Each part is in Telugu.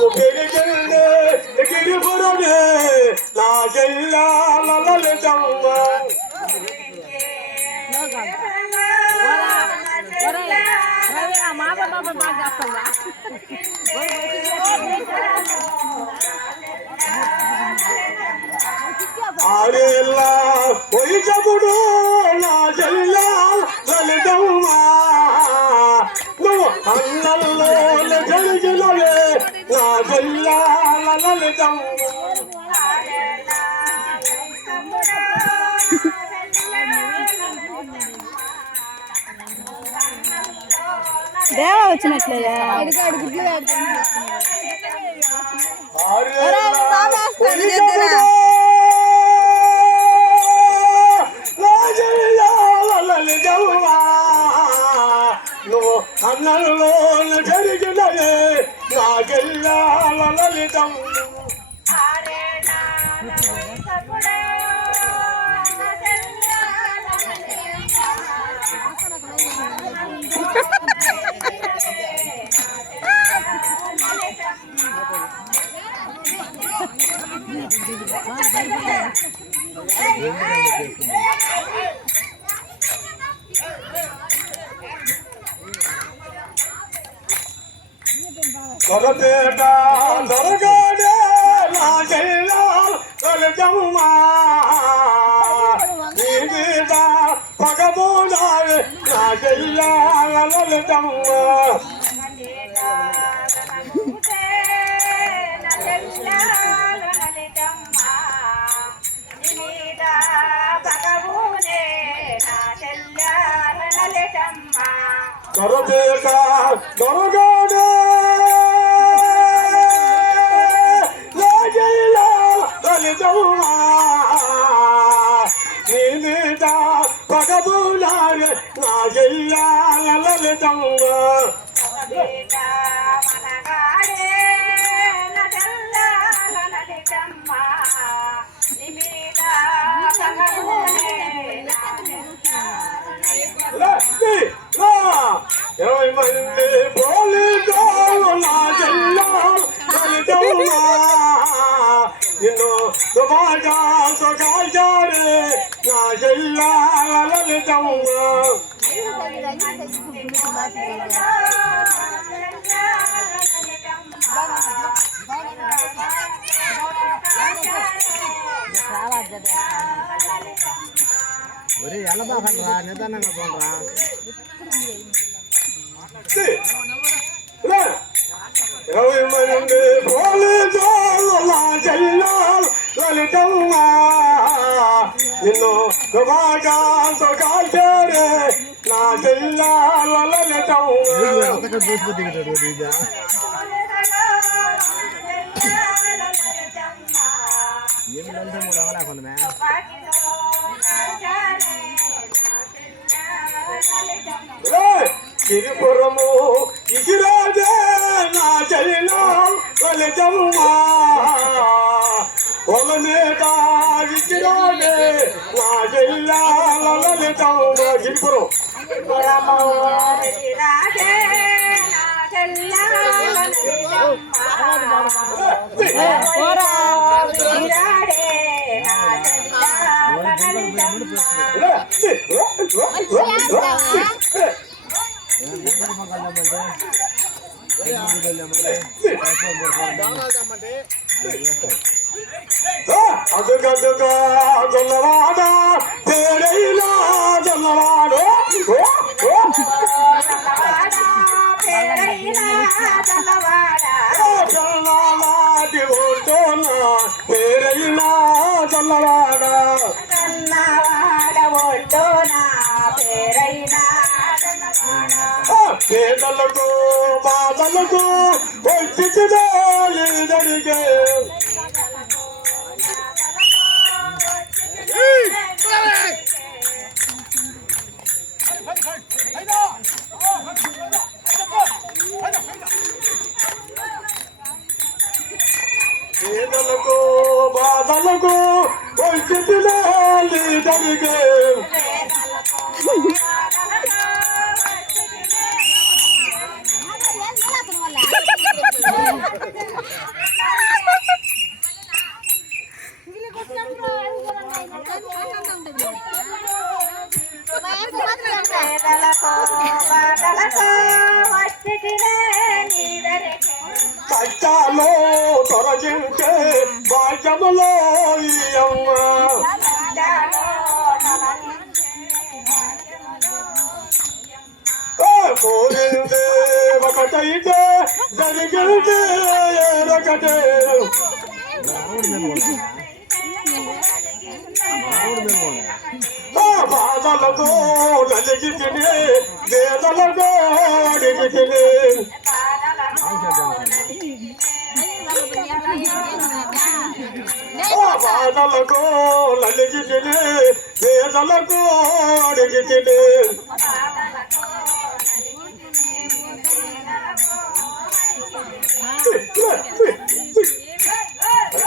నువ్వు పెరిగిందే గిరిపురమే నా చెల్లెలమ్మ ఆరేళ్ళ పొయ్యముడు నా చెల్ల లలితమ్మ నువ్వు అన్నల్లో గెలిచినవే నా చెల్ల లలితమ్మ దేవా వచ్చినట్లేదా నువ్వు అన్నల్లో జరిగినవే నాకెల్లా లలితం కొరపేట దొరగాడే నా చెల్లా లలితమ్మ నీ మీద పగబోదావే నా చెల్లా లలితమ్మ కొరపేట దొరగాడే నీ మీద పగబోలారే నా చెల్లా లలితమ్మ ఇరవై మంది పోలీసులు నా చెల్లా లలితమ్మ నిన్ను దుబాజాతో కాల్చారే నా చెల్లా లలితమ్మ ఒరే ఎలా బాగా నిదానంగా పోనరా ఇరవై మంది పోలీసులు నా చెల్లా లలితమ్మ నిన్ను దుబాజాతో కాల్చారే నా చెల్లా లలితమ్మ గిరిపురము ఇగిరాజే నా చెల్లా లలితమ్మ పొలమేట ఇగిరాజే నా చెల్లా లలితమ్మ గిరిపురం అదుగదుగా జొల్లవాడ పేరైనా జొల్లవాడు జొల్లవాడి ఓటోనా పేరైనా జొల్లవాడ పేదలకు బాధలకు వచ్చి జరిగే పేదలకు బాధలకు వచ్చి జరిగే కష్టాలు తొలగించే భాగ్యములో ఈ అమ్మ కోరింది ఒకటైతే జరిగింది ఒకటే బాధలతో నలిగి తిని వేదలతో అడిగి తిని బాధలతో నలిగి తిని వేదలతో అడిగి తిని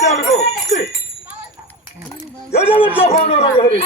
అనుకో ఏదో చెప్పండి